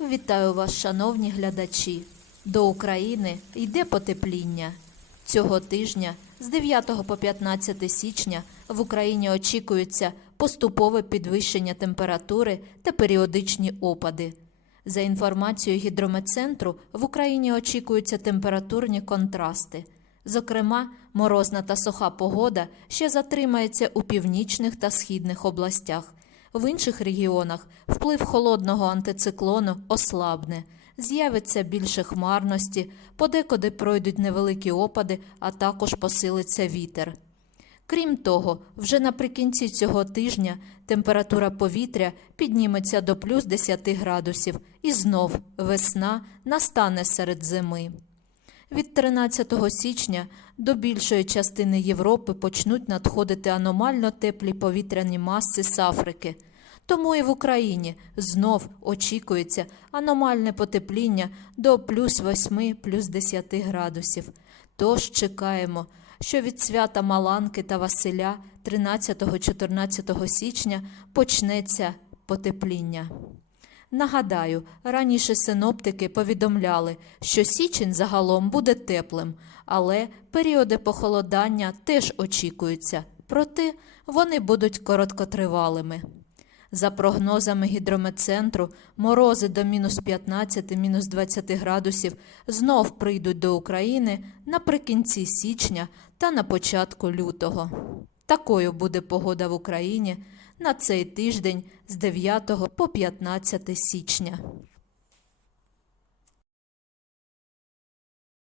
Вітаю вас, шановні глядачі. До України йде потепління. Цього тижня з 9 по 15 січня в Україні очікується поступове підвищення температури та періодичні опади. За інформацією гідрометцентру, в Україні очікуються температурні контрасти. Зокрема, морозна та суха погода ще затримається у північних та східних областях. В інших регіонах вплив холодного антициклону ослабне, з'явиться більше хмарності, подекуди пройдуть невеликі опади, а також посилиться вітер. Крім того, вже наприкінці цього тижня температура повітря підніметься до плюс 10 градусів і знов весна настане серед зими. Від 13 січня до більшої частини Європи почнуть надходити аномально теплі повітряні маси з Африки. Тому і в Україні знов очікується аномальне потепління до плюс 8, плюс 10 градусів. Тож чекаємо, що від свята Маланки та Василя 13-14 січня почнеться потепління. Нагадаю, раніше синоптики повідомляли, що січень загалом буде теплим, але періоди похолодання теж очікуються, проте вони будуть короткотривалими. За прогнозами гідрометцентру, морози до мінус 15, мінус 20 градусів знов прийдуть до України наприкінці січня та на початку лютого. Такою буде погода в Україні на цей тиждень з 9 по 15 січня.